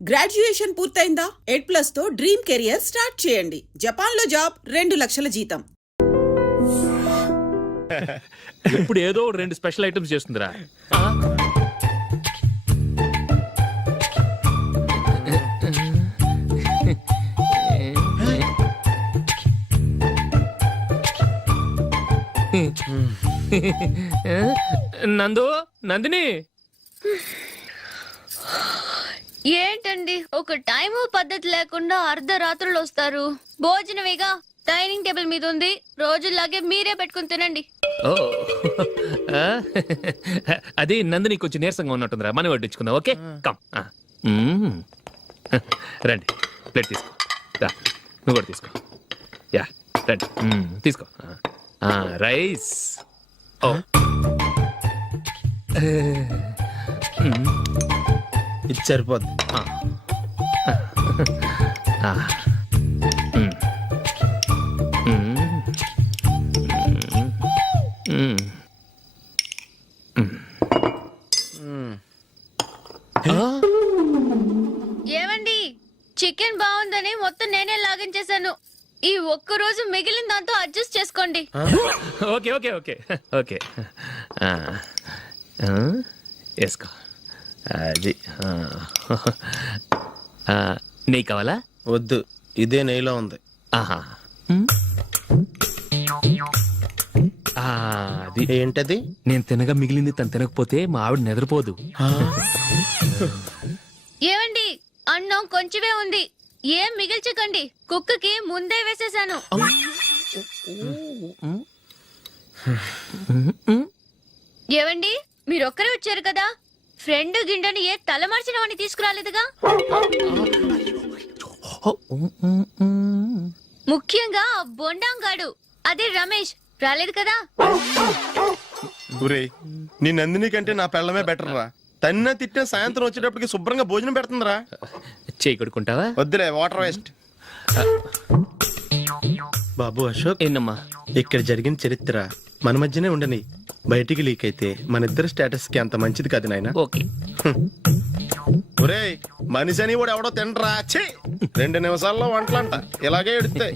Graduation పూర్తయిందా? 8+ తో dream career start చేయండి. జపాన్లో జాబ్ 2 లక్షల జీతం. ఇప్పుడు ఏదో 2 స్పెషల్ ఐటమ్స్ చేస్తుందిరా. నందిని ఏంటండి ఒక టైము పద్ధతి లేకుండా అర్ధరాత్రులు వస్తారు. భోజనమేగా డైనింగ్ టేబుల్ మీద ఉంది, రోజులాగే మీరే పెట్టుకుని తినండి. ఓ అది నందిని కొంచెం నీరసంగా ఉన్నట్టుందిరా, మనం వడ్డించుకుందాం. Okay come. రండి, ప్లేట్ తీసుకో. నువ్వు కూడా తీసుకో. యా రండి, తీసుకో. రైస్. ఓ ఇది సరిపోద్ది. ఏమండి, చికెన్ బాగుందని మొత్తం నేనే లాగించేశాను. ఈ ఒక్కరోజు మిగిలిన దాంతో అడ్జస్ట్ చేసుకోండి. ఓకే ఓకే ఓకే ఓకే వేసుకో. అది నెయ్యి కావాలా? వద్దు, ఇదే నెయ్యిలో ఉంది. ఆహా, అది ఏంటది? నేను తినగా మిగిలింది తను తినకపోతే మా ఆవిడ నిద్రపోదు. ఏమండి, అన్నం కొంచెమే ఉంది, ఏం మిగిల్చకండి. కుక్కకి ముందే వేసేసాను. ఏవండి, మీరొక్కరే వచ్చారు కదా, ఫ్రెండ్ గిండెని ఏ తలమార్చిన వాడిని తీసుకురాలేదుగా. ముఖ్యంగా బొండాంగాడు, అదే రమేష్ రాలేదు కదా. ఊరే, నీ నందిని కంటే నా పెళ్ళమే బెటర్ రా. తన్న తిట్టిన సాయంత్రం వచ్చేటప్పటికి శుభ్రంగా భోజనం పెడుతుందిరా. చేయి కొడుకుంటావా? వద్దులే, వాటర్ వేస్ట్. బాబు అశోక్, ఏంటమ్మా? ఇక్కడ జరిగిన చరిత్ర మన మధ్యనే ఉండని, బయటికి లీక్ అయితే మన ఇద్దరు స్టేటస్ కి అంత మంచిది కాదు నాయన. ఓకే. ఒరే, మనిషి అని కూడా ఎవడో తినరా. 2 నిమిషాల్లో వంటలంట, ఇలాగే ఎడితే.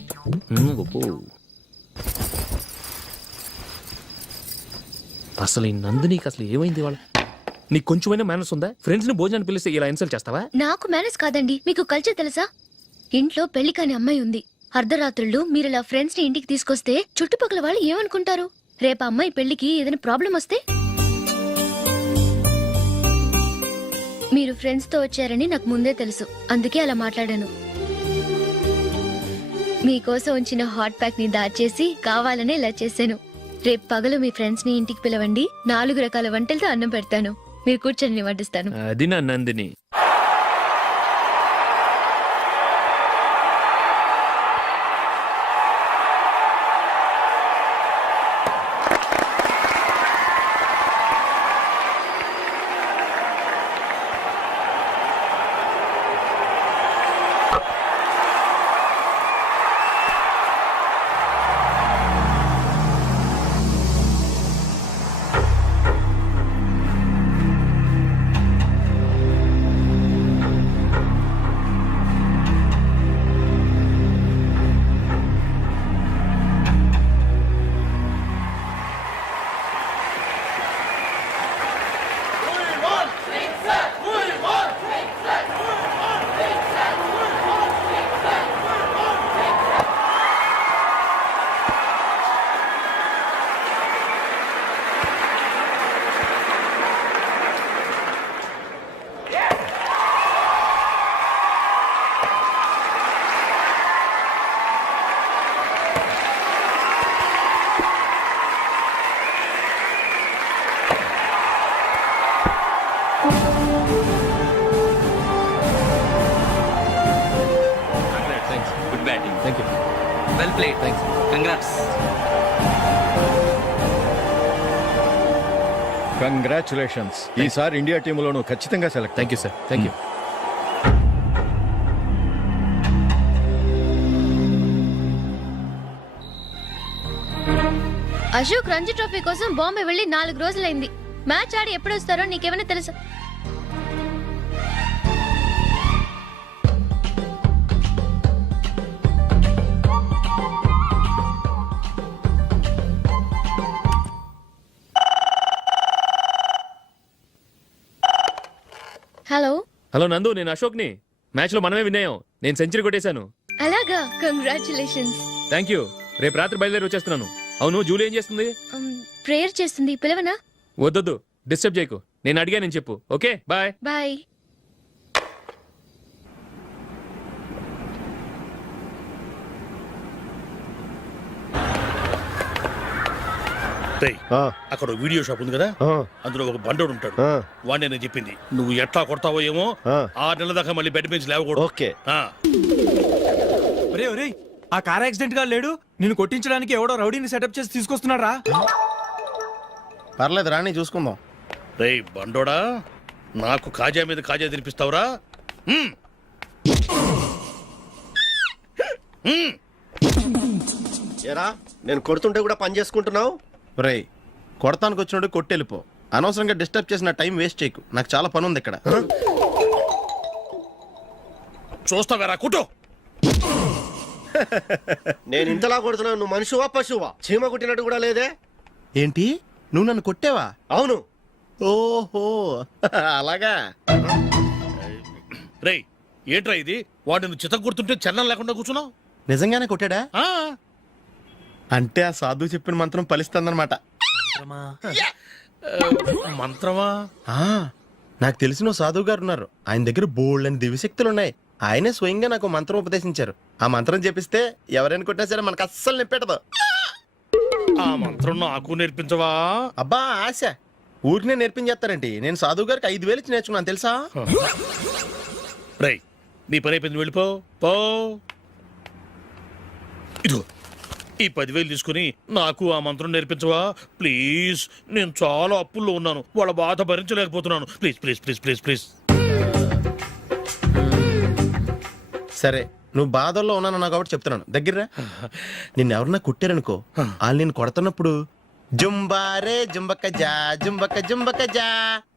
అసలు ఈ నందినికి అసలు ఏమైంది? వాళ్ళ నీకు కొంచెమైనా మేనస్ ఉందా? ఫ్రెండ్స్ ని భోజనాన్ని పిలిస్తే ఇలా ఇన్సల్ట్ చేస్తావా? నాకు మేనేజ్ కాదండి, మీకు కల్చర్ తెలుసా? ఇంట్లో పెళ్లి కాని అమ్మాయి ఉంది. అర్ధరాత్రుళ్ళు మీరు ఇలా ఫ్రెండ్స్ ని ఇంటికి తీసుకొస్తే చుట్టుపక్కల వాళ్ళు ఏమనుకుంటారు? రేపు అమ్మాయి పెళ్లికి ఏదైనా ప్రాబ్లం వస్తే? మీరు ఫ్రెండ్స్ తో వచ్చారని నాకు ముందే తెలుసు, అందుకే అలా మాట్లాడాను. మీకోసం ఉంచిన హాట్ ప్యాక్ ని దాచేసి కావాలనే ఇలా చేశాను. రేపు పగలు మీ ఫ్రెండ్స్ ని ఇంటికి పిలవండి, 4 రకాల వంటలతో అన్నం పెడతాను. మీరు కూర్చొని వడ్డిస్తాను. అది నా Nandini. Thank you. Well played. Thanks. Congrats. Congratulations. ఈసారి ఇండియా టీంలోనూ ఖచ్చితంగా select. Thank you sir. Thank you. Ashok Ranji trophy కోసం బాంబే వెళ్ళి 4 రోజులైంది. మ్యాచ్ ఆడి ఎప్పుడు వస్తారో నీకేమైనా తెలుసా? హలో నందు, నేను అశోక్ని. మ్యాచ్లో మనమే విన్నాయం. నేను సెంచరీ కొట్టేశాను. అలాగా, కంగ్రాచులేషన్స్. Thank you. రేపు రాత్రి బయలుదేరి వచ్చేస్తున్నాను. అవును, జూలీ ఏం చేస్తుంది? ప్రేయర్ చేస్తుంది, పిలవనా? వద్దొద్దు, డిస్టర్బ్ చేయకు. నేను అడిగానని చెప్పు. Okay, bye. బాయ్. రేయ్, అక్కడ ఓ వీడియో షాప్ ఉంది కదా, అందులో ఒక బండోడు ఉంటాడు. వాడిని నేను చెప్పింది నువ్వు ఎట్లా కొడతావో ఏమో. 6 నెలల దాకా మళ్ళీ బెడ్ మీద లేవకూడదు. ఓకే. ఆ, ఒరే ఒరే, ఆ కార్ యాక్సిడెంట్ గా లేడు, నిన్ను కొట్టించడానికి ఎవడో రౌడీని సెటప్ చేసి తీసుకొస్తున్నారా? పర్లేదు రాని చూసుకుందాం. రేయ్ బండోడా, నాకు కాజా మీద కాజా తినిపిస్తావురా? ఏరా నేను కొడుతుంటే కూడా పని చేసుకుంటున్నావు? రేయ్, కొడతానికి వచ్చినట్టు కొట్టెళ్ళిపో. అనవసరంగా డిస్టర్బ్ చేసిన టైం వేస్ట్ చేయకు. నాకు చాలా పని ఉంది ఇక్కడ. చూస్తావేరా కుటో. నేను ఇంతలా కొడుతున్నావు, నువ్వు మనిషివా పశువా? చీమ కుట్టినట్టు కూడా లేదే. ఏంటి, నువ్వు నన్ను కొట్టావా? అవును. ఓహో అలాగా. రేయ్ ఏంట్రా ఇది? వాడు నువ్వు చిత్త కొడుతుంటే చలనం లేకుండా కూర్చున్నావు. నిజంగానే కొట్టాడా? ఆ, అంటే ఆ సాధువు చెప్పిన మంత్రం ఫలిస్తుందన్నమాట. మంత్రమా? నాకు తెలిసిన ఓ సాధువు గారు ఉన్నారు. ఆయన దగ్గర బోల్డని దివ్యశక్తులు ఉన్నాయి. ఆయనే స్వయంగా నాకు మంత్రం ఉపదేశించారు. ఆ మంత్రం చెప్పిస్తే ఎవరైనా కొట్టినా సరే మనకు అస్సలు నిప్పెట్టదు. ఆ మంత్రం నాకు నేర్పించవా? అబ్బా ఆశ, ఊరినే నేర్పించేస్తారండి. నేను సాధువు గారికి 5,000 ఇచ్చి నేర్చుకున్నాను తెలుసా? రేయ్ నీ పని అయిపోయింది, వెళ్ళిపో పో. ఇదిగో ఈ 10,000 తీసుకుని నాకు ఆ మంత్రం నేర్పించవా ప్లీజ్? నేను చాలా అప్పుల్లో ఉన్నాను, వాళ్ళ బాధ భరించలేకపోతున్నాను. Please please please please please. సరే, నువ్వు బాధల్లో ఉన్నాను నాకు కాబట్టి చెప్తున్నాను. దగ్గర నిన్ను ఎవరన్నా కొట్టారనుకో, వాళ్ళు నేను కొడుతున్నప్పుడు జుంబారే జుంబక జా జుంబక జుంబక జా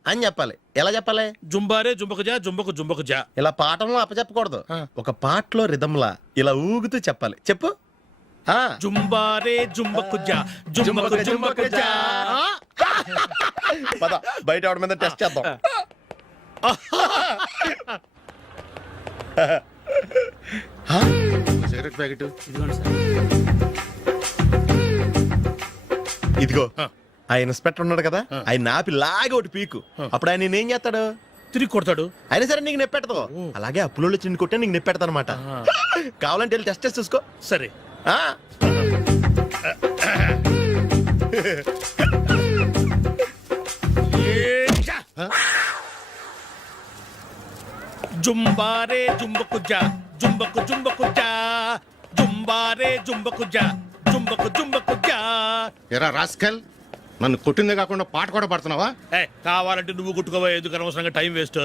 అని చెప్పాలి. ఎలా చెప్పాలి? జుంబారే జుంబకజా జుంబకు జుంబకజా. ఇలా పాఠంలో అప్పచెప్పకూడదు. ఒక పాటలో రిధంలా ఇలా ఊగుతూ చెప్పాలి. చెప్పు. జుంబారే జుంబకుజా జుంబకు జుంబకజా. పద బయట ఆవిడ మీద టెస్ట్ చేద్దాం. సిగరెట్ ప్యాకెట్ ఇదిగో. ఆ ఇన్స్పెక్టర్ ఉన్నాడు కదా, ఆయన ఆపి లాగా ఒకటి పీకు. అప్పుడు ఆయన నేనేం చేస్తాడు? తిరిగి కొడతాడు. అయినా సరే నీకు నెప్పెడతావు. అలాగే అప్పులో చిన్న కొట్టే నీకు నెప్పెడతా అనమాట. కావాలంటే వెళ్ళి టెస్ట్ చేసి చూసుకో. సరే. జుంబారే జుంబకుజా జుంబకు జుంబకుజా జుంబారే జుంబకుజా జుంబకు జుంబకుజా. ఎరా రాస్కల్, నన్ను కొట్టిందే కాకుండా పాట కూడా పడుతున్నావా? కావాలంటే నువ్వు కొట్టుకోవా, ఎందుకు అనవసరంగా టైం వేస్ట్.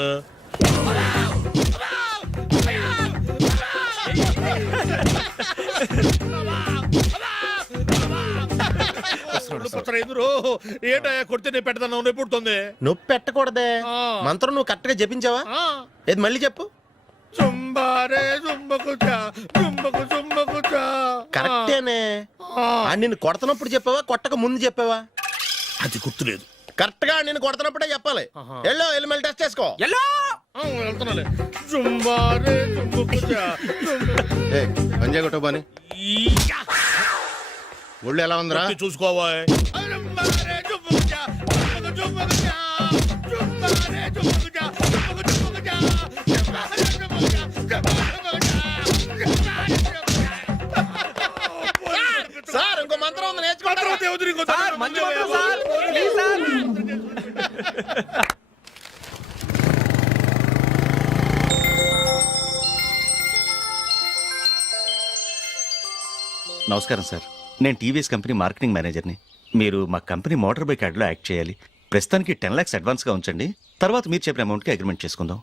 ఏంటయ్యా కొడితే నేను పెడతాను పుడుతుంది. నొప్పి పెట్టకూడదే. మంత్రం నువ్వు కరెక్ట్ గా జపించావా? ఏది మళ్ళీ చెప్పు. జుంబారే జుంబకుజా జుంబకు జుంబకుజా. కరెక్టేనే. నిన్ను కొడుతున్నప్పుడు చెప్పావా, కొట్టక ముందు చెప్పావా? అది గుర్తులేదు. కరెక్ట్ గా నేను కొడుతున్నప్పుడే చెప్పాలి. ఎల్లో వెళ్ళి మళ్ళీ టెస్ట్ చేసుకో. వెళ్తున్నాలే. జుంబారే జుంబకుజా పంజా కొట్టబాని ఒళ్ళు ఎలా ఉందిరా? చూసుకోవా. సార్ ఇంకో మంత్రం ఉంది, నేర్చుకుంటారు. మంచి మంత్రం సార్, ప్లీజ్ సార్. నమస్కారం సార్, నేను టీవీఎస్ కంపెనీ మార్కెటింగ్ మేనేజర్ని. మీరు మా కంపెనీ మోటార్ బైక్ యాడ్లో యాక్ట్ చేయాలి. ప్రస్తుతానికి 10 lakhs అడ్వాన్స్గా ఉంచండి, తర్వాత మీరు చెప్పిన అమౌంట్కి అగ్రిమెంట్ చేసుకుందాం.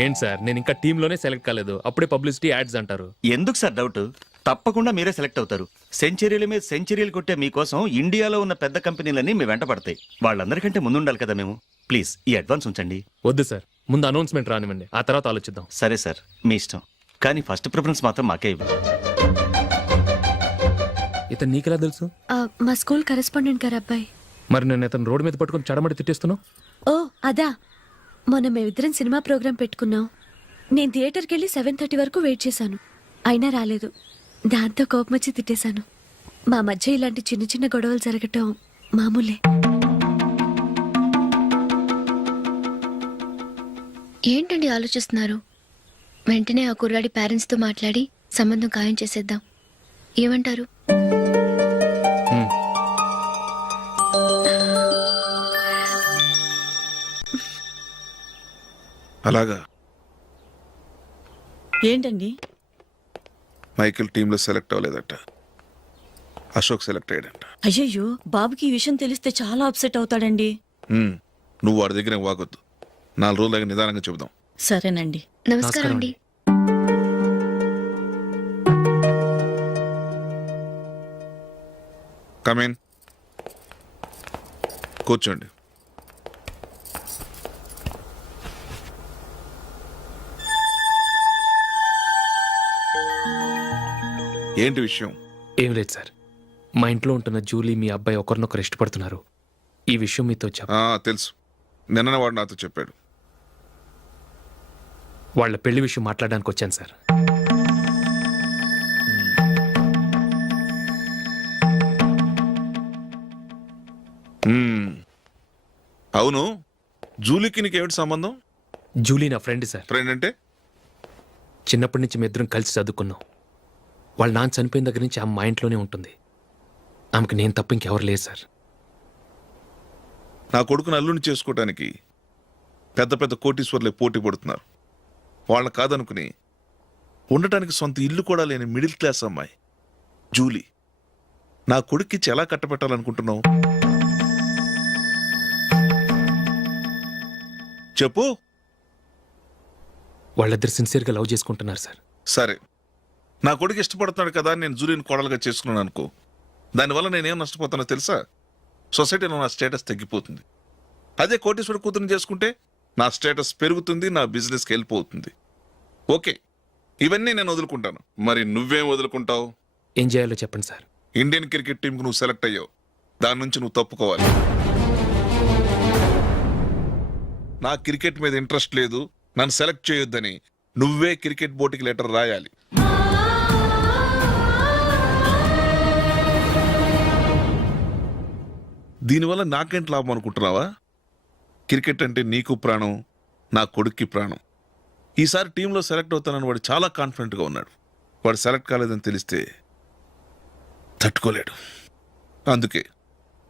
ఏంటి సార్, నేను ఇంకా టీంలోనే సెలెక్ట్ కాలేదు, అప్పుడే పబ్లిసిటీ యాడ్స్ అంటారు. ఎందుకు సార్ డౌట్? తప్పకుండా మీరే సెలెక్ట్ అవుతారు. సెంచరీల మీద సెంచరీలు కొట్టే మీకోసం ఇండియాలో ఉన్న పెద్ద కంపెనీలన్నీ మీ వెంట పడతాయి. వాళ్ళందరికంటే ముందుండాలి కదా మేము. ప్లీజ్ ఈ అడ్వాన్స్ ఉంచండి. వద్దు సార్, ముందు అనౌన్స్మెంట్ రానివ్వండి, ఆ తర్వాత ఆలోచిద్దాం. సరే సార్, మీ ఇష్టం, కానీ ఫస్ట్ ప్రిఫరెన్స్ మాత్రం మాకే ఇవ్వండి. ఇతను నీకెలా తెలుసు? మా స్కూల్ కరెస్పాండెంట్ గారు అబ్బాయి. మరి నేను ఇతను రోడ్డు మీద పట్టుకొని చడమడి తిట్టేస్తున్నావు. ఓ అదా, మొన్న మేమిద్దరం సినిమా ప్రోగ్రాం పెట్టుకున్నాం. నేను థియేటర్కి వెళ్ళి 7:30 వరకు వెయిట్ చేశాను, అయినా రాలేదు. దాంతో కోపం వచ్చి తిట్టేశాను. మా మధ్య ఇలాంటి చిన్న చిన్న గొడవలు జరగటం మామూలే. ఏంటండి ఆలోచిస్తున్నారు? వెంటనే ఆ కుర్రాడి పేరెంట్స్తో మాట్లాడి సంబంధం ఖాయం చేసేద్దాం. ఏమంటారు? అలాగా ఏంటండి? మైకిల్ టీంలో సెలెక్ట్ అవ్వలేదట, అశోక్ సెలెక్ట్ అయ్యాడంట. అయ్యయ్యో, బాబుకి ఈ విషయం తెలిస్తే చాలా అప్సెట్ అవుతాడండి. నువ్వు వాడి దగ్గర వాగొద్దు, 4 రోజులు దగ్గర నిదానంగా చెబుదాం. సరేనండి. నమస్కారం అండి. కమేన్, కూర్చోండి. ఏంటి విషయం? ఏం లేదు సార్, మా ఇంట్లో ఉంటున్న జూలీ మీ అబ్బాయి ఒకరినొకరు ఇష్టపడుతున్నారు. ఈ విషయం మీతో తెలుసు, నిన్న వాడు నాతో చెప్పాడు. వాళ్ళ పెళ్లి విషయం మాట్లాడడానికి వచ్చాను సార్. అవును, జూలీకి నీకేమిటి సంబంధం? జూలీ నా ఫ్రెండ్ సార్. ఫ్రెండ్ అంటే? చిన్నప్పటి నుంచి మీ ఇద్దరం కలిసి చదువుకున్నాం. వాళ్ళ నాన్న చనిపోయిన దగ్గర నుంచి ఆమె మా ఇంట్లోనే ఉంటుంది. ఆమెకు నేను తప్ప ఇంకెవరు లేదు సార్. నా కొడుకుని అల్లుని చేసుకోవటానికి పెద్ద పెద్ద కోటీశ్వర్లే పోటీ పడుతున్నారు. వాళ్ళని కాదనుకుని ఉండటానికి సొంత ఇల్లు కూడా లేని మిడిల్ క్లాస్ అమ్మాయి జూలీ నా కొడుక్కిచ్చి ఎలా కట్టబెట్టాలనుకుంటున్నావు? చెప్పు. వాళ్ళిద్దరు సిన్సియర్గా లవ్ చేసుకుంటున్నారు సార్. సరే, నా కొడుకు ఇష్టపడుతున్నాడు కదా అని నేను జూలీని కోడలుగా చేసుకున్నాను అనుకో, దానివల్ల నేనేం నష్టపోతానో తెలుసా? సొసైటీలో నా స్టేటస్ తగ్గిపోతుంది. అదే కోటీశ్వర కూతురుని చేసుకుంటే నా స్టేటస్ పెరుగుతుంది, నా బిజినెస్కి వెళ్ళిపోతుంది. ఓకే, ఇవన్నీ నేను వదులుకుంటాను. మరి నువ్వేం వదులుకుంటావు? ఏం చేయాలో చెప్పండి సార్. ఇండియన్ క్రికెట్ టీంకు నువ్వు సెలెక్ట్ అయ్యావు, దాని నుంచి నువ్వు తప్పుకోవాలి. నా క్రికెట్ మీద ఇంట్రెస్ట్ లేదు, నన్ను సెలెక్ట్ చేయొద్దని నువ్వే క్రికెట్ బోర్డుకి లెటర్ రాయాలి. దీనివల్ల నాకేంటి లాభం అనుకుంటున్నావా? క్రికెట్ అంటే నీకు ప్రాణం, నా కొడుక్కి ప్రాణం. ఈసారి టీంలో సెలెక్ట్ అవుతానని వాడు చాలా కాన్ఫిడెంట్గా ఉన్నాడు. వాడు సెలెక్ట్ కాలేదని తెలిస్తే తట్టుకోలేడు. అందుకే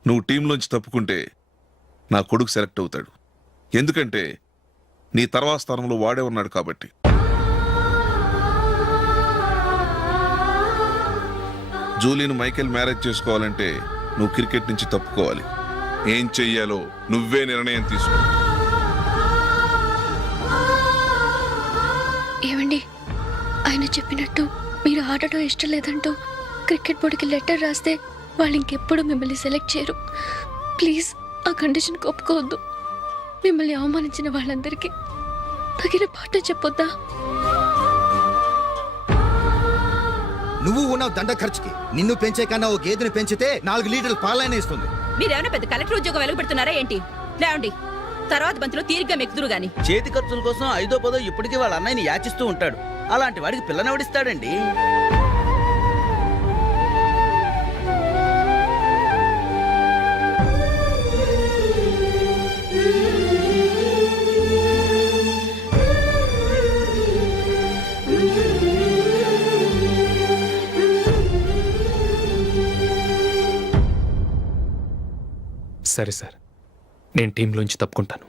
నువ్వు టీంలోంచి తప్పుకుంటే నా కొడుకు సెలెక్ట్ అవుతాడు. ఎందుకంటే నీ తర్వాత స్థానంలో వాడే ఉన్నాడు కాబట్టి. జూలీని మైకేల్ మ్యారేజ్ చేసుకోవాలంటే నువ్వు క్రికెట్ నుంచి తప్పుకోవాలి. ఏం చెయ్యాలో నువ్వే నిర్ణయం తీసుకో. ఏమండి, ఆయన చెప్పినట్టు మీరు ఆడటం ఇష్టం లేదంటూ క్రికెట్ బోర్డుకి లెటర్ రాస్తే వాళ్ళు ఇంకెప్పుడు మిమ్మల్ని సెలెక్ట్ చేయరు. ప్లీజ్ ఆ కండిషన్ ఒప్పుకోవద్దు. మిమ్మల్ని అవమానించిన వాళ్ళందరికీ తగిన పాఠం చెప్పొద్దా? నువ్వు ఉన్నావు దండ ఖర్చుకి. నిన్ను పెంచే కన్నా ఓ గేదెని పెంచితే 4 లీటర్ల పాలైన ఇస్తుంది. మీరేమైనా పెద్ద కలెక్టర్ ఉద్యోగం వెలుగుపెడుతున్నారా ఏంటి? లేవండి, తర్వాత బంతిలో తీరిగ్గా మెక్కుదురు గాని. చేతి ఖర్చుల కోసం 5దో 10దో ఇప్పటికీ వాళ్ళ అన్నయ్యని యాచిస్తూ ఉంటాడు. అలాంటి వాడికి పిల్లనెవడిస్తాడండి? సరే సార్, నేను టీంలోంచి తప్పుకుంటాను.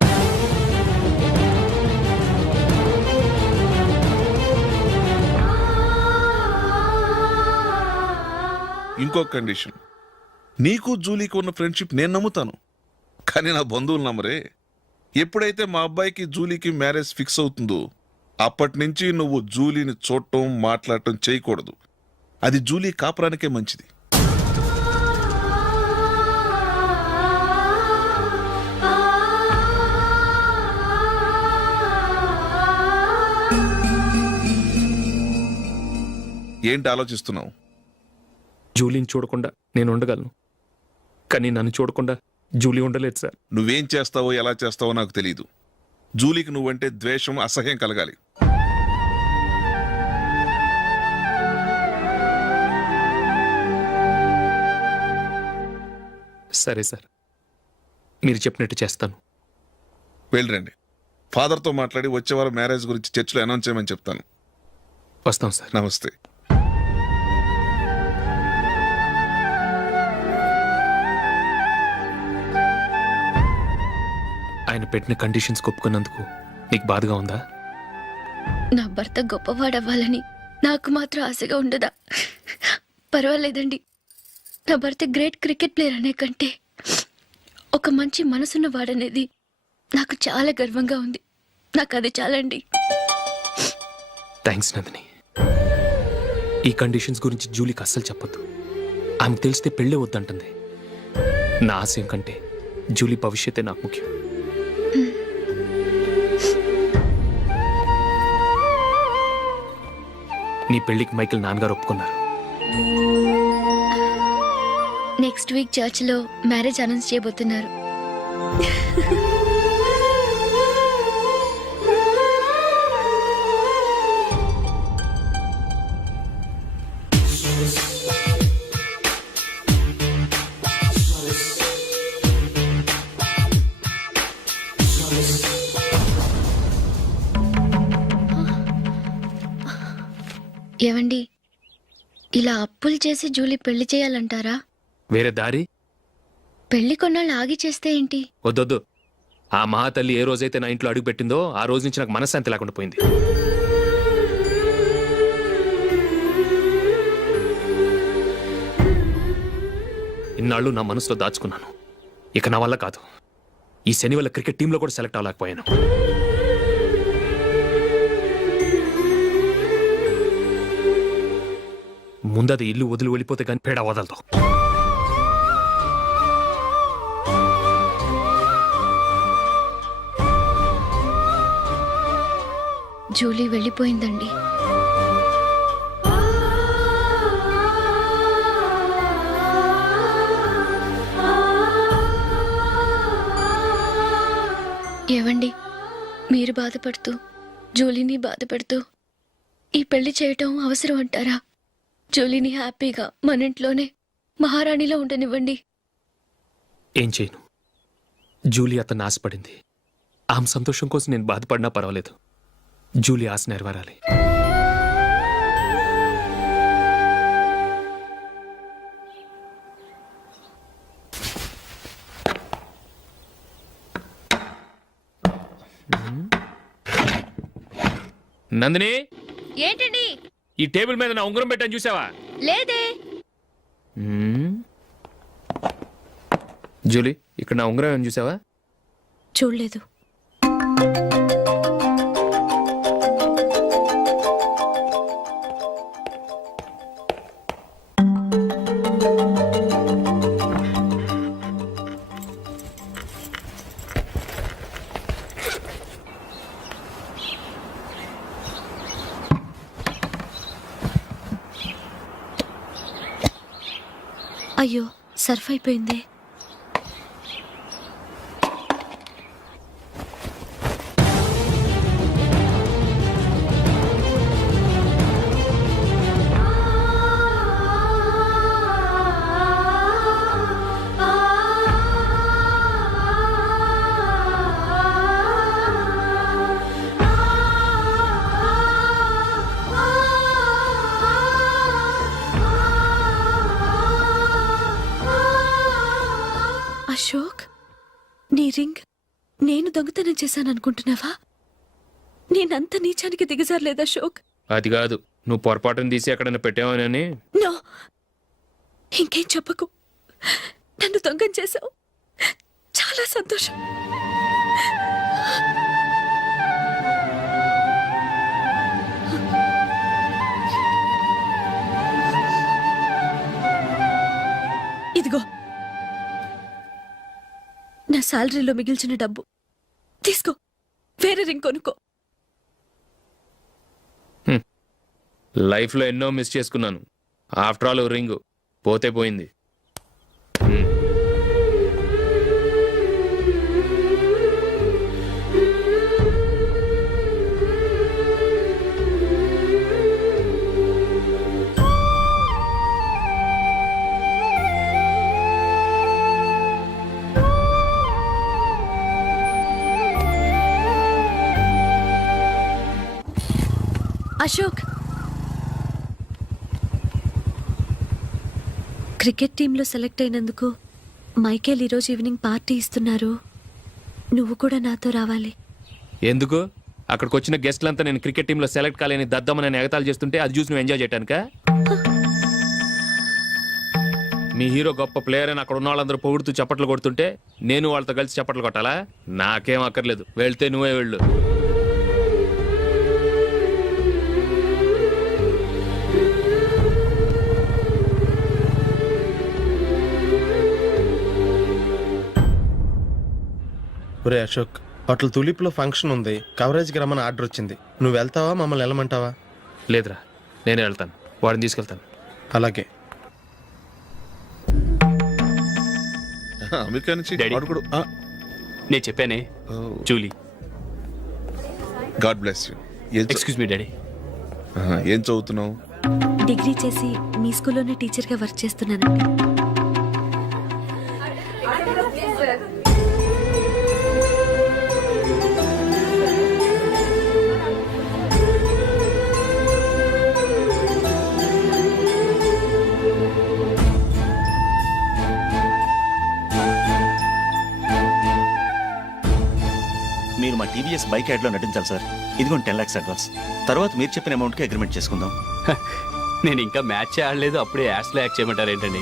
ఇంకో కండిషన్, నీకు జూలీకి ఉన్న ఫ్రెండ్షిప్ నేను నమ్ముతాను, కానీ నా బంధువులు నమ్మరే. ఎప్పుడైతే మా అబ్బాయికి జూలీకి మ్యారేజ్ ఫిక్స్ అవుతుందో అప్పటి నుంచి నువ్వు జూలీని చూడటం మాట్లాడటం చేయకూడదు. అది జూలీ కాపురానికే మంచిది. ఏంటి ఆలోచిస్తున్నావు? జూలీని చూడకుండా నేను ఉండగలను, కానీ నన్ను చూడకుండా జూలీ ఉండలేదు సార్. నువ్వేం చేస్తావో ఎలా చేస్తావో నాకు తెలీదు, జూలీకి నువ్వంటే ద్వేషం, అసహ్యం కలగాలి. సరే సార్, మీరు చెప్పినట్టు చేస్తాను. వెళ్ళరండి. ఫాదర్తో మాట్లాడి వచ్చే వారం మ్యారేజ్ గురించి చర్చిలో అనౌన్స్ చేయమని చెప్తాను. వస్తాం సార్. నమస్తే. ఆయన పెట్టిన కండిషన్స్ ఒప్పుకున్నందుకు నీకు బాధగా ఉందా? నా భర్త గొప్పవాడవ్వాలని నాకు మాత్రం ఆశగా ఉండదా? పర్వాలేదండి. నా భర్త గ్రేట్ క్రికెట్ ప్లేయర్ అనే కంటే ఒక మంచి మనసున్న వాడనేది నాకు చాలా గర్వంగా ఉంది. నాకు అది చాలండి. థ్యాంక్స్ నందిని. ఈ కండిషన్స్ గురించి జూలీకి అస్సలు చెప్పొద్దు. ఆమెకు తెలిస్తే పెళ్ళే వద్దంటుంది. నా ఆశయం కంటే జూలీ భవిష్యత్తే నాకు ముఖ్యం. నీ పెళ్లికి మైకేల్ నాన్నగారు ఒప్పుకున్నారు. నెక్స్ట్ వీక్ చర్చ్లో మ్యారేజ్ అనౌన్స్ చేయబోతున్నారు. ఏవండి, ఇలా అప్పులు చేసి జూలీ పెళ్లి చేయాలంటారా? వేరే దారి? పెళ్లి కొన్నాళ్ళు ఆగి చేస్తే ఏంటి? వద్దొద్దు. ఆ మహాతల్లి ఏ రోజైతే నా ఇంట్లో అడుగు పెట్టిందో ఆ రోజు నుంచి నాకు మనశ్శాంతి లేకుండా పోయింది. ఇన్నాళ్ళు నా మనసులో దాచుకున్నాను. ఇక నా వల్ల కాదు. ఈ శని వల్ల క్రికెట్ టీంలో కూడా సెలెక్ట్ అవ్వలేకపోయాను. ముందది ఇల్లు వదిలి వెళ్ళిపోతే కానీ పేడ వదలదు. జూలీ వెళ్ళిపోయిందండి. ఏవండి, మీరు బాధపడుతూ జూలీని బాధపడుతూ ఈ పెళ్లి చేయటం అవసరం అంటారా? జూలీని హ్యాపీగా మన ఇంట్లోనే మహారాణిలో ఉండనివ్వండి. ఏం చేయను? జూలీ అతన్ని ఆశపడింది. ఆమె సంతోషం కోసం నేను బాధపడినా పర్వాలేదు. జూలీ ఆశ నెరవేరాలి. నందిని, ఏంటండి? ఈ టేబుల్ మీద నా ఉంగరం పెట్టని చూసావా? లేదే. జూలీ, ఇక్కడ నా ఉంగరం ఏమని చూసావా? చూడలేదు. అయ్యో, సర్ఫ్ అయిపోయింది. అశోక్, నీ రింగ్ నేను దొంగతనం చేశాననుకుంటున్నావా? నేనంత నీచానికి దిగజారలేదు అశోక్. అది కాదు, నువ్వు పొరపాటును తీసి ఎక్కడైనా పెట్టావని. నో, ఇంకేం చెప్పకు. నన్ను దొంగం చేశావు. చాలా సంతోషం. ఇదిగో నా శాలరీలో మిగిల్చిన డబ్బు తీసుకో. వేరే రింగ్ కొనుక్కో. లైఫ్లో ఎన్నో మిస్ చేసుకున్నాను. ఆఫ్టర్ ఆల్ రింగ్ పోతే పోయింది. అశోక్, క్రికెట్ టీంలో సెలెక్ట్ అయినందుకు మైకేల్ ఈరోజు ఈవినింగ్ పార్టీ ఇస్తున్నారు. నువ్వు కూడా నాతో రావాలి. ఎందుకు? అక్కడికి వచ్చిన గెస్ట్లంతా నేను క్రికెట్ టీంలో సెలెక్ట్ కాలేని దద్దమని ఎగతాలు చేస్తుంటే అది చూసి నువ్వు ఎంజాయ్ చేయటానిక? మీ హీరో గొప్ప ప్లేయర్ అని అక్కడ ఉన్న వాళ్ళందరూ పొగుడుతూ చప్పట్లు కొడుతుంటే నేను వాళ్ళతో కలిసి చప్పట్లు కొట్టాలా? నాకేం అక్కర్లేదు, వెళ్తే నువ్వే వెళ్ళు. ఒరే అశోక్, హోటల్ తులిప్లో ఫంక్షన్ ఉంది, కవరేజ్కి రమ్మని ఆర్డర్ వచ్చింది. నువ్వు వెళ్తావా, మమ్మల్ని వెళ్ళమంటావా? లేదురా, నేనే వెళ్తాను, వాడిని తీసుకెళ్తాను. అలాగే. అమెరికా నుంచి డాడీ. వాడు కూడా నేను చెప్పానే, Julie. God bless you. Excuse me daddy. ఏం చదువుతున్నావు? డిగ్రీ చేసి మీ స్కూల్లోనే టీచర్గా వర్క్ చేస్తున్నానండి. మీరు మా టీవీఎస్ బైక్ యాడ్లో నటించాలి సార్. ఇదిగోండి 10 lakhs అడ్వాన్స్. తర్వాత మీరు చెప్పిన అమౌంట్కి అగ్రిమెంట్ చేసుకుందాం. నేను ఇంకా మ్యాచ్ ఆడలేదు, అప్పుడే యాడ్స్లో యాక్ట్ చేయమంటారు ఏంటండి?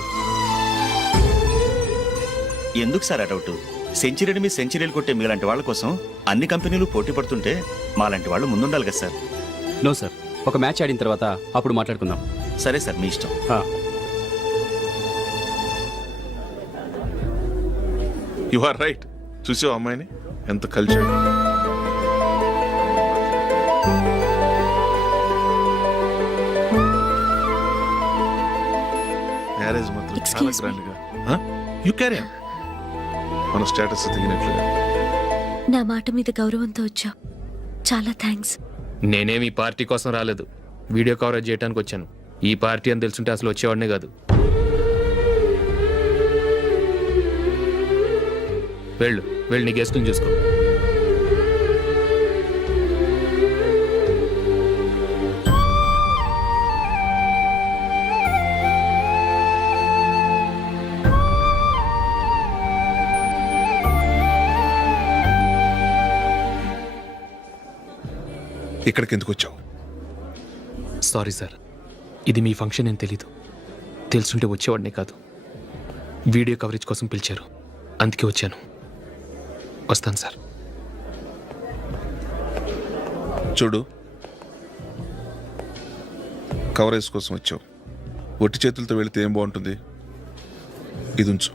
ఎందుకు సార్ ఆ డౌట్? సెంచరీని మీ సెంచరీలు కొట్టే మీలాంటి వాళ్ళ కోసం అన్ని కంపెనీలు పోటీ పడుతుంటే మాలాంటి వాళ్ళు ముందుండాలి కదా సార్. నో సార్, ఒక మ్యాచ్ ఆడిన తర్వాత అప్పుడు మాట్లాడుకుందాం. సరే సార్, మీ ఇష్టం. You are right. చూసావు అమ్మాయిని ఎంత కల్చర్. మ్యారేజ్ మాత్రం చాలా Excuse me. గ్రాండ్ గా. You carry on. మన స్టేటస్ దిగినట్లుగా. నా మాట మీద గౌరవంతో వచ్చావు, చాలా థ్యాంక్స్. నేనేమి ఈ పార్టీ కోసం రాలేదు, వీడియో కవరేజ్ చేయడానికి వచ్చాను. ఈ పార్టీ అని తెలుసుంటే అసలు వచ్చేవాడినే కాదు. వెళ్ళు, వెళ్ళి నీ గెస్ట్ని చూసుకో. ఇక్కడికి ఎందుకు వచ్చావు? సారీ సార్, ఇది మీ ఫంక్షన్ అని తెలీదు. తెలుసుంటే వచ్చేవాడినే కాదు. వీడియో కవరేజ్ కోసం పిలిచారు, అందుకే వచ్చాను. వస్తాను సార్. చూడు, కవరేజ్ కోసం వచ్చావు. ఒట్టి చేతులతో వెళితే ఏం బాగుంటుంది? ఇది ఉంచు.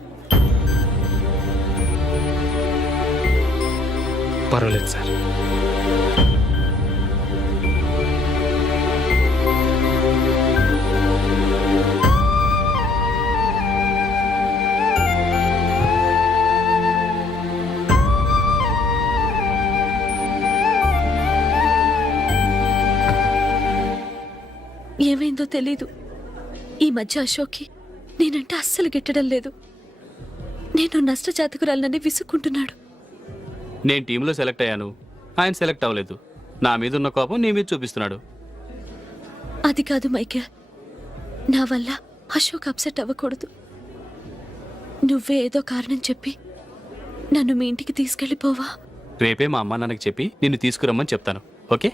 పర్వాలేదు సార్. ఏమైందో తెలీదు, ఈ మధ్య అశోక్కి నేనంటే అస్సలు గిట్టడం లేదు. నేను నష్టజాతకురాలనని విసుక్కుంటున్నాడు. నేను టీంలో సెలెక్ట్ అయ్యాను, ఆయన సెలెక్ట్ అవ్వలేదు. నా మీద ఉన్న కోపం నీ మీద చూపిస్తున్నాడు. అది కాదు మైకేల్, నా వల్ల అశోక్ అప్సెట్ అవ్వకూడదు. నువ్వే ఏదో కారణం చెప్పి నన్ను మీ ఇంటికి తీసుకెళ్ళిపోవా? రేపే మా అమ్మ నాన్నకి చెప్పి నిన్ను తీసుకురమ్మని చెప్తాను, ఓకే?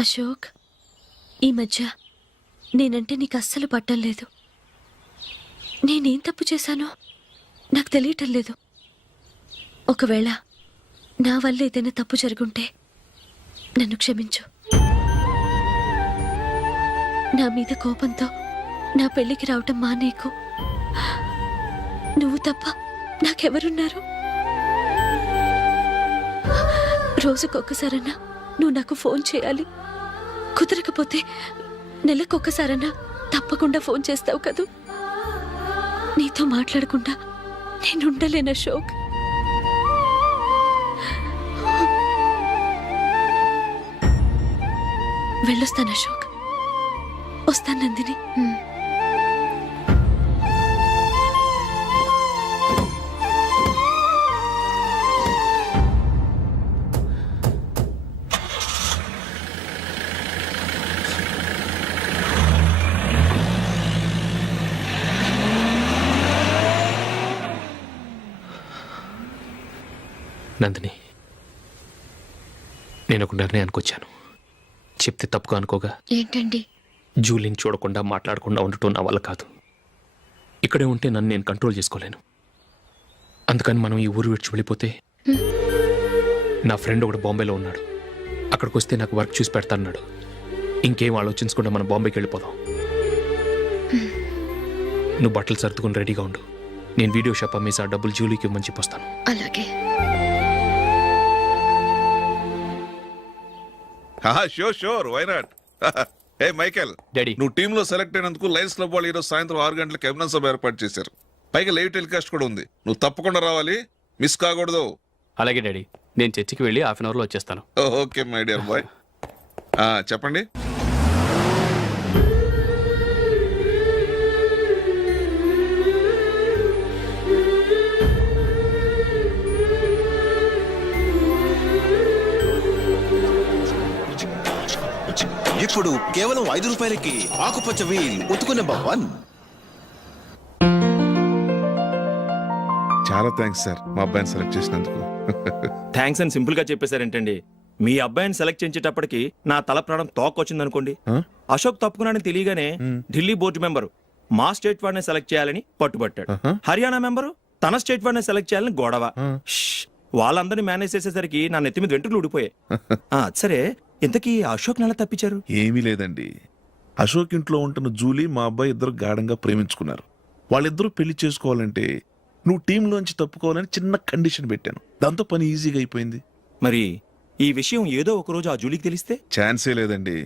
అశోక్, ఈ మధ్య నేనంటే నీకు అస్సలు పట్టం లేదు. నేనేం తప్పు చేశానో నాకు తెలియటం లేదు. ఒకవేళ నా వల్ల ఏదైనా తప్పు జరుగుంటే నన్ను క్షమించు. నా మీద కోపంతో నా పెళ్లికి రావటం మానేకు. నువ్వు తప్ప నాకెవరున్నారు? రోజుకొక్కసారన్నా నువ్వు నాకు ఫోన్ చేయాలి. కుదరకపోతే నెలకొక్కసారన్నా తప్పకుండా ఫోన్ చేస్తావు కదూ. నీతో మాట్లాడకుండా నేను ఉండలేను అశోక్. వెళ్ళొస్తాను అశోక్. వస్తాను నందిని. నందిని, నేను ఒక నిర్ణయానికి వచ్చాను. చెప్తే తప్పుగా అనుకోగా. ఏంటండి? జూలీని చూడకుండా మాట్లాడకుండా ఉండటం నా వల్ల కాదు. ఇక్కడే ఉంటే నన్ను నేను కంట్రోల్ చేసుకోలేను. అందుకని మనం ఈ ఊరు విడిచి వెళ్ళిపోతే, నా ఫ్రెండ్ ఒకడు బాంబేలో ఉన్నాడు, అక్కడికి వస్తే నాకు వర్క్ చూసి పెడతాన్నాడు. ఇంకేం ఆలోచించకుండా మనం బాంబేకి వెళ్ళిపోదాం. నువ్వు బట్టలు సర్దుకుని రెడీగా ఉండు. నేను వీడియో షాప్ అమ్మేసి ఆ డబ్బులు జూలీకి ఇవ్వమని చెప్పొస్తాను. అలాగే. Sure why not. Hey Michael, daddy. నువ్వు టీంలో సెలెక్ట్ అయినందుకు లయన్స్ క్లబ్ వాళ్ళు ఈరోజు సాయంత్రం 6 గంటలకు అభినందన సభ ఏర్పాటు చేశారు. పైగా లైవ్ టెలికాస్ట్ కూడా ఉంది. నువ్వు తప్పకుండా రావాలి, మిస్ కాకూడదు. అలాగే డాడీ, నేను చర్చికి వెళ్ళి హాఫ్ అన్ అవర్లో వచ్చేస్తాను. Okay my dear bye. చెప్పండి. ఇప్పుడు కేవలం 5 రూపాయలకి ఆకుపచ్చ వీల్ ఉతుకు నెంబర్ 1. చాలా థ్యాంక్స్ సార్, మా అబ్బాయిని సెలెక్ట్ చేసినందుకు. థ్యాంక్స్ అని సింపుల్ గా చెప్పేశారేంటండి? మీ అబ్బాయిని సెలెక్ట్ చేసేటప్పటికి నా తల ప్రాణం తోకొచ్చింది అనుకోండి. అశోక్ తప్పుకున్నాడని తెలియగానే ఢిల్లీ బోర్డు మెంబరు మా స్టేట్ వాడిని సెలెక్ట్ చేయాలని పట్టుబట్టాడు. హర్యానా మెంబరు తన స్టేట్ వాడిని సెలెక్ట్ చేయాలని గొడవ. వాళ్ళందరినీ మేనేజ్ చేసేసరికి నా నెత్తి మీద వెంట్రుకలు ఊడిపోయాయి. సరే, ఇంతకీ అశోక్ నెల తప్పించారు? ఏమీ లేదండి, అశోక్ ఇంట్లో ఉంటున్న జూలీ మా అబ్బాయి ఇద్దరు గాఢంగా ప్రేమించుకున్నారు. వాళ్ళిద్దరూ పెళ్లి చేసుకోవాలంటే నువ్వు టీంలోంచి తప్పుకోవాలని చిన్న కండిషన్ పెట్టాను. దాంతో పని ఈజీగా అయిపోయింది. మరి ఈ విషయం ఏదో ఒక రోజు ఆ జూలీకి తెలిస్తే? ఛాన్సే లేదండి.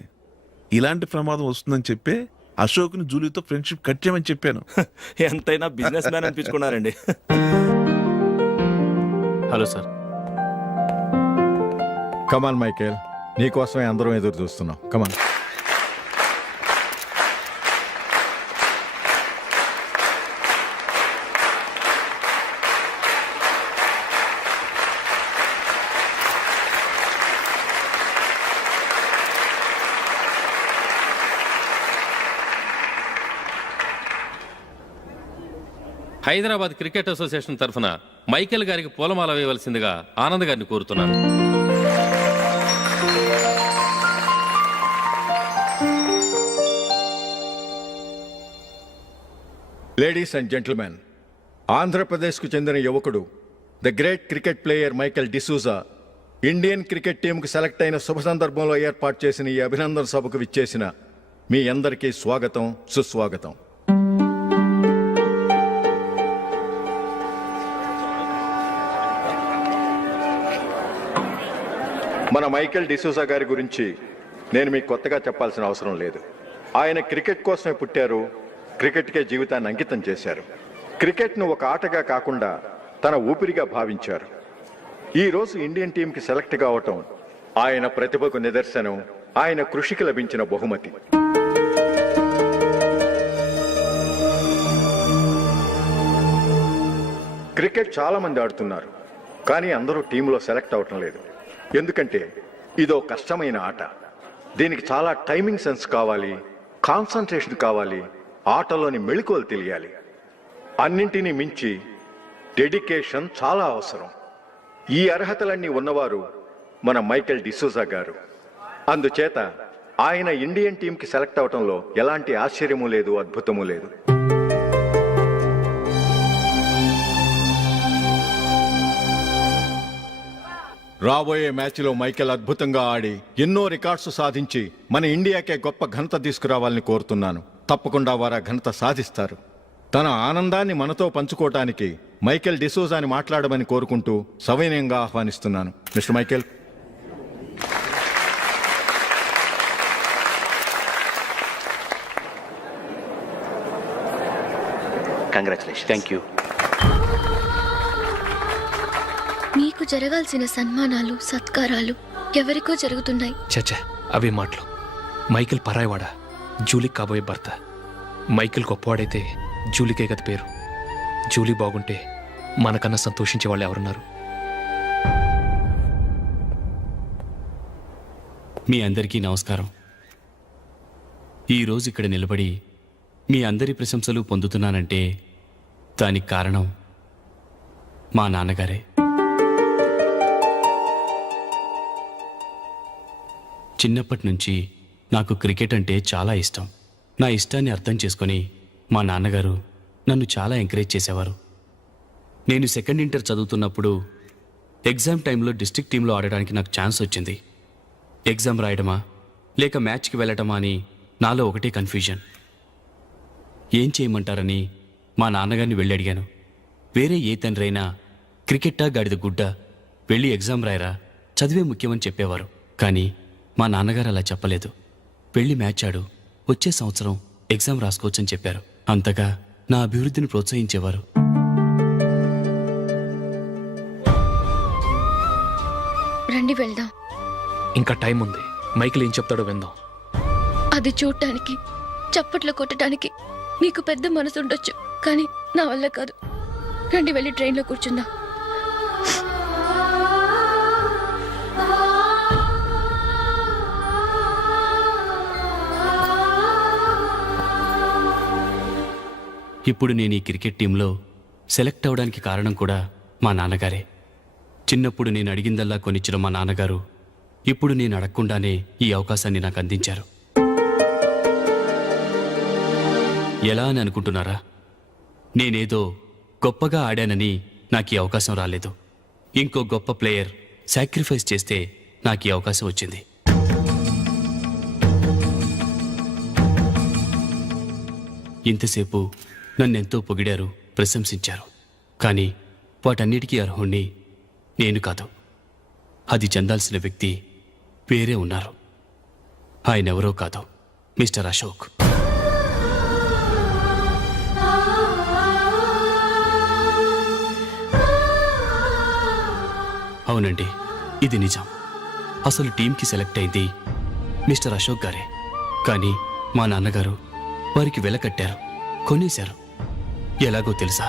ఇలాంటి ప్రమాదం వస్తుందని చెప్పే అశోక్ని జూలీతో ఫ్రెండ్షిప్ కట్ చేయమని చెప్పాను. ఎంతైనా బిజినెస్ మ్యాన్ అనిపించుకున్నారండి. Hello sir. కమాన్ మైకేల్, నీకోసమే అందరం ఎదురు చూస్తున్నాం. కమాన్. హైదరాబాద్ క్రికెట్ అసోసియేషన్ తరఫున మైకేల్ గారికి పూలమాల వేయవలసిందిగా ఆనంద్ గారిని కోరుతున్నాను. లేడీస్ అండ్ జెంటిల్మెన్, ఆంధ్రప్రదేశ్కు చెందిన యువకుడు the great cricket player Michael D'Souza Indian cricket టీంకు సెలెక్ట్ అయిన శుభ సందర్భంలో ఏర్పాటు చేసిన ఈ అభినందన సభకు విచ్చేసిన మీ అందరికీ స్వాగతం, సుస్వాగతం. మన మైకేల్ డిసూజా గారి గురించి నేను మీకు కొత్తగా చెప్పాల్సిన అవసరం లేదు. ఆయన క్రికెట్ కోసమే పుట్టారు, క్రికెట్కే జీవితాన్ని అంకితం చేశారు. క్రికెట్ను ఒక ఆటగా కాకుండా తన ఊపిరిగా భావించారు. ఈరోజు ఇండియన్ టీంకి సెలెక్ట్ కావటం ఆయన ప్రతిభకు నిదర్శనం, ఆయన కృషికి లభించిన బహుమతి. క్రికెట్ చాలా మంది ఆడుతున్నారు, కానీ అందరూ టీంలో సెలెక్ట్ అవటం లేదు. ఎందుకంటే ఇదో కష్టమైన ఆట. దీనికి చాలా టైమింగ్ సెన్స్ కావాలి, కాన్సన్ట్రేషన్ కావాలి, ఆటలోని మెళకువలు తెలియాలి. అన్నింటినీ మించి డెడికేషన్ చాలా అవసరం. ఈ అర్హతలన్నీ ఉన్నవారు మన మైకేల్ డిసూజా గారు. అందుచేత ఆయన ఇండియన్ టీంకి సెలెక్ట్ అవటంలో ఎలాంటి ఆశ్చర్యము లేదు, అద్భుతము లేదు. రాబోయే మ్యాచ్లో మైకేల్ అద్భుతంగా ఆడి ఎన్నో రికార్డ్స్ సాధించి మన ఇండియాకే గొప్ప ఘనత తీసుకురావాలని కోరుతున్నాను. తప్పకుండా వారు ఆ ఘనత సాధిస్తారు. తన ఆనందాన్ని మనతో పంచుకోవటానికి మైకేల్ డిసూజాని మాట్లాడమని కోరుకుంటూ సవినయంగా ఆహ్వానిస్తున్నాను. Mister Michael. Congratulation. Thank you. మీకు జరగాల్సిన సన్మానాలు, సత్కారాలు ఎవరికో జరుగుతున్నాయి. చచ్చా, అవే మాటలు. మైకేల్ పరాయవాడా, జూలీకి కాబోయే భర్త. మైకేల్ గొప్పవాడైతే జూలీకే కదా పేరు. జూలీ బాగుంటే మనకన్నా సంతోషించే వాళ్ళు ఎవరున్నారు? మీ అందరికీ నమస్కారం. ఈరోజు ఇక్కడ నిలబడి మీ అందరి ప్రశంసలు పొందుతున్నానంటే దానికి కారణం మా నాన్నగారే. చిన్నప్పటి నుంచి నాకు క్రికెట్ అంటే చాలా ఇష్టం. నా ఇష్టాన్ని అర్థం చేసుకొని మా నాన్నగారు నన్ను చాలా ఎంకరేజ్ చేసేవారు. నేను సెకండ్ ఇంటర్ చదువుతున్నప్పుడు ఎగ్జామ్ టైంలో డిస్ట్రిక్ట్ టీంలో ఆడడానికి నాకు ఛాన్స్ వచ్చింది. ఎగ్జామ్ రాయడమా లేక మ్యాచ్కి వెళ్ళటమా అని నాలో ఒకటే కన్ఫ్యూజన్. ఏం చేయమంటారని మా నాన్నగారిని వెళ్ళి అడిగాను. వేరే ఏ తండ్రి అయినా క్రికెట్టా గాడిద గుడ్డ, వెళ్ళి ఎగ్జామ్ రాయరా, చదివే ముఖ్యమని చెప్పేవారు. కానీ మా నాన్నగారు అలా చెప్పలేదు. వెళ్ళి మ్యాచ్ ఆడు, వచ్చే సంవత్సరం ఎగ్జామ్ రాసుకోవచ్చని చెప్పారు. అంతగా నా అభివృద్ధిని ప్రోత్సహించేవారు. రండి వెళ్దాం. ఇంకా టైం ఉంది. మైకేల్ ఏం చెప్తాడో విందాం. అది చూడటానికి, చప్పట్లు కొట్టడానికి మీకు పెద్ద మనసు ఉండొచ్చు, కానీ నా వల్ల కాదు. రండి వెళ్ళి ట్రైన్లో కూర్చుందాం. ఇప్పుడు నేను ఈ క్రికెట్ టీంలో సెలెక్ట్ అవ్వడానికి కారణం కూడా మా నాన్నగారే. చిన్నప్పుడు నేను అడిగిందల్లా కొనిచ్చిన మా నాన్నగారు ఇప్పుడు నేను అడగకుండానే ఈ అవకాశాన్ని నాకు అందించారు. ఎలా అని అనుకుంటున్నారా? నేనేదో గొప్పగా ఆడానని నాకు ఈ అవకాశం రాలేదు. ఇంకో గొప్ప ప్లేయర్ సాక్రిఫైస్ చేస్తే నాకు ఈ అవకాశం వచ్చింది. ఇంతసేపు నన్నెంతో పొగిడారు, ప్రశంసించారు. కానీ వాటన్నిటికీ అర్హుణ్ణి నేను కాదు. అది చెందాల్సిన వ్యక్తి వేరే ఉన్నారు. ఆయనెవరో కాదు, మిస్టర్ అశోక్. అవునండి, ఇది నిజం. అసలు టీంకి సెలెక్ట్ అయింది మిస్టర్ అశోక్ గారే. కానీ మా నాన్నగారు వారికి వెలకట్టారు, కొనేశారు. ఎలాగో తెలుసా?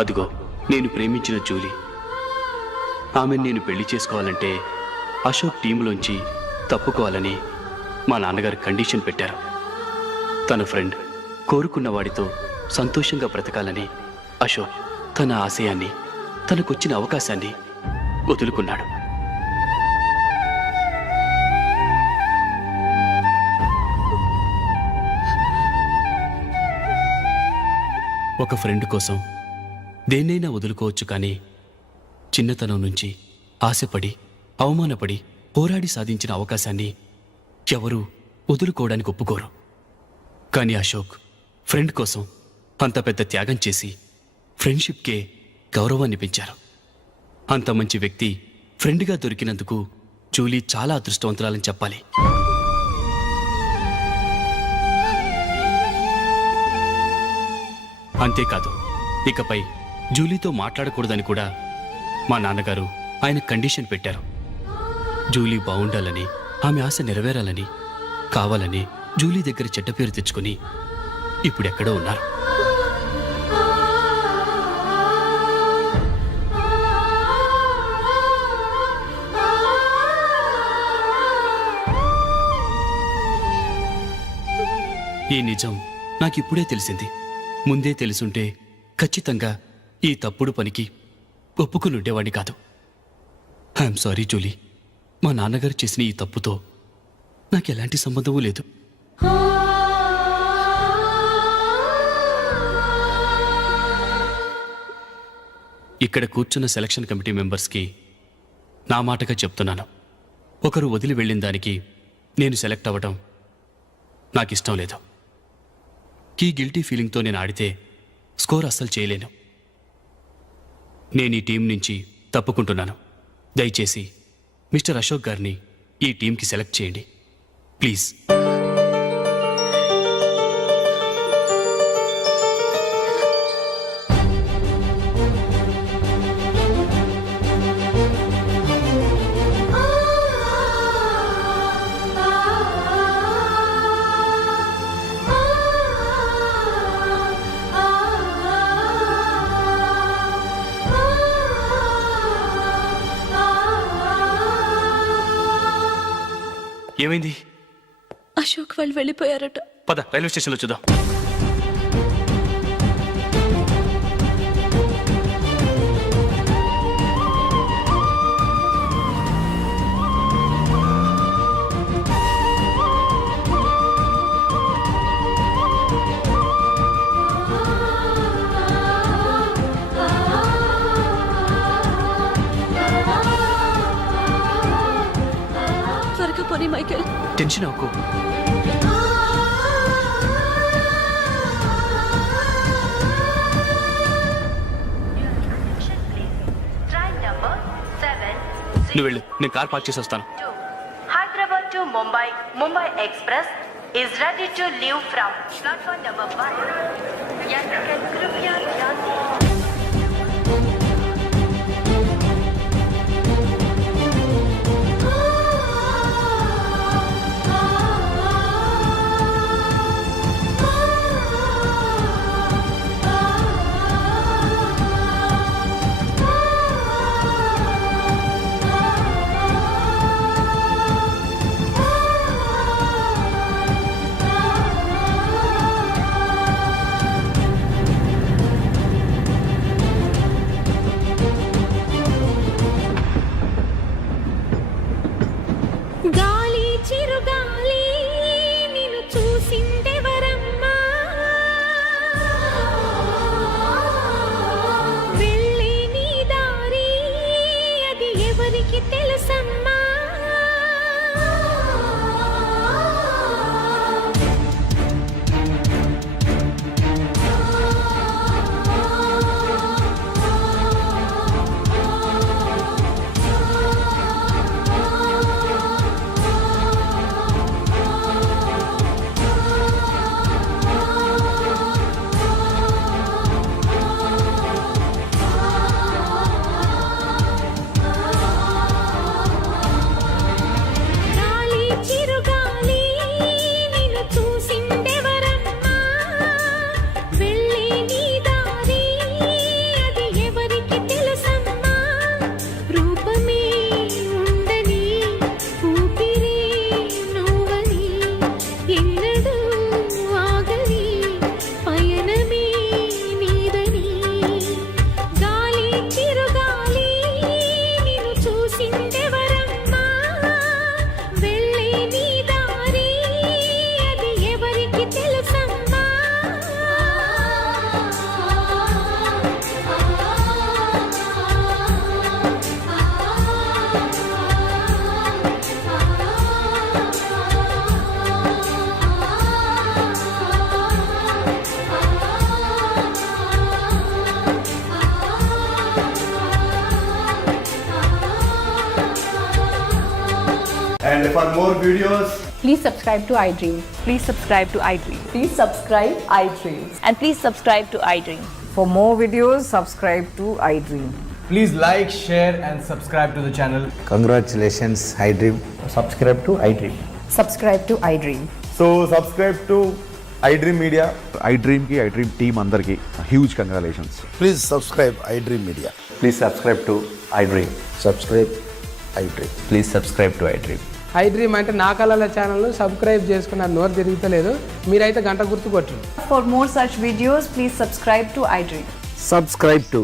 అదిగో నేను ప్రేమించిన జూలీ. ఆమెను నేను పెళ్లి చేసుకోవాలంటే అశోక్ టీంలోంచి తప్పుకోవాలని మా నాన్నగారు కండిషన్ పెట్టారు. తన ఫ్రెండ్ కోరుకున్న వాడితో సంతోషంగా బ్రతకాలని అశోక్ తన ఆశయాన్ని, తనకొచ్చిన అవకాశాన్ని వదులుకున్నాడు. ఒక ఫ్రెండ్ కోసం దేన్నైనా వదులుకోవచ్చు, కానీ చిన్నతనం నుంచి ఆశపడి, అవమానపడి, పోరాడి సాధించిన అవకాశాన్ని ఎవరూ వదులుకోవడానికి ఒప్పుకోరు. కానీ అశోక్ ఫ్రెండ్ కోసం అంత పెద్ద త్యాగం చేసి ఫ్రెండ్షిప్కే గౌరవాన్ని పెంచారు. అంత మంచి వ్యక్తి ఫ్రెండ్గా దొరికినందుకు జూలీ చాలా అదృష్టవంతురాలని చెప్పాలి. అంతేకాదు, ఇకపై జూలీతో మాట్లాడకూడదని కూడా మా నాన్నగారు ఆయన కండిషన్ పెట్టారు. జూలీ బాగుండాలని, ఆమె ఆశ నెరవేరాలని, కావాలని జూలీ దగ్గర చెడ్డ పేరు తెచ్చుకుని ఇప్పుడెక్కడో ఉన్నారు. ఈ నిజం నాకిప్పుడే తెలిసింది. ముందే తెలుసుంటే ఖచ్చితంగా ఈ తప్పుడు పనికి ఒప్పుకుని ఉండేవాడిని కాదు. I'm sorry Julie. మా నాన్నగారు చేసిన ఈ తప్పుతో నాకు ఎలాంటి సంబంధమూ లేదు. ఇక్కడ కూర్చున్న సెలక్షన్ కమిటీ మెంబర్స్కి నా మాటగా చెప్తున్నాను. ఒకరు వదిలి వెళ్ళిన దానికి నేను సెలెక్ట్ అవ్వడం నాకు ఇష్టం లేదు. ఈ గిల్టీ ఫీలింగ్తో నేను ఆడితే స్కోర్ అస్సలు చేయలేను. నేను ఈ టీం నుంచి తప్పుకుంటున్నాను. దయచేసి మిస్టర్ అశోక్ గారిని ఈ టీంకి సెలెక్ట్ చేయండి ప్లీజ్. ఏమైంది? అశోక్ వాళ్ళు వెళ్ళిపోయారట. పద రైల్వే స్టేషన్లో చూద్దాం. త్వరగా పోనీ మైకేల్. టెన్షన్ అవ్వకు. నువ్వు వెళ్ళు, నేను కార్ పార్క్ చేసి వస్తాను. Hyderabad to Mumbai, Mumbai Express is ready to leave from platform number 1. यात्रिगण कृपया ध्यान दें. గాలి చిరుగాలి నిన్ను చూసిందెవరమ్మా, వెళ్ళే నీ దారి అది ఎవరికి తెలుసమ్మా. గాలి చిరుగాలి నిన్ను చూసిందెవరమ్మా, వెళ్ళే నీ దారి అది ఎవరికి తెలుసమ్మా. రూపమే ఉండని ఊపిరే నువ్వని ఎన్నడూ ఆగని పయనమే నీదని. గాలి చిరుగాలి నిన్ను చూసిందెవరమ్మా, వెళ్ళే నీ దారి అది ఎవరికి తెలుసమ్మా. And for more videos, Please subscribe to iDream. Please subscribe to iDream. Please subscribe iDream. And please subscribe to iDream. For more videos, subscribe to iDream. please like, share and subscribe to the channel. Congratulations iDream. Subscribe to iDream. Subscribe to iDream. So subscribe to iDream Media. iDream కి iDream team అందరికి huge congratulations. Please subscribe iDream Media. Please subscribe to iDream. Subscribe iDream. Please subscribe to iDream. iDream అంటే నా కళల channel subscribe చేసుకున్న నోరు తిరుగుతలేదు, మీరైతే గంట గుర్తు కొట్టండి. For more such videos, please subscribe to iDream. Subscribe to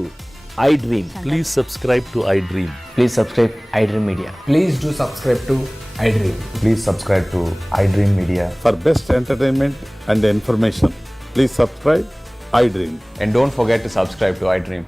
iDream. Please subscribe to iDream. Please subscribe iDream Media. Please do subscribe to iDream. Please subscribe to iDream media. For best entertainment and information please subscribe iDream. And don't forget to subscribe to iDream.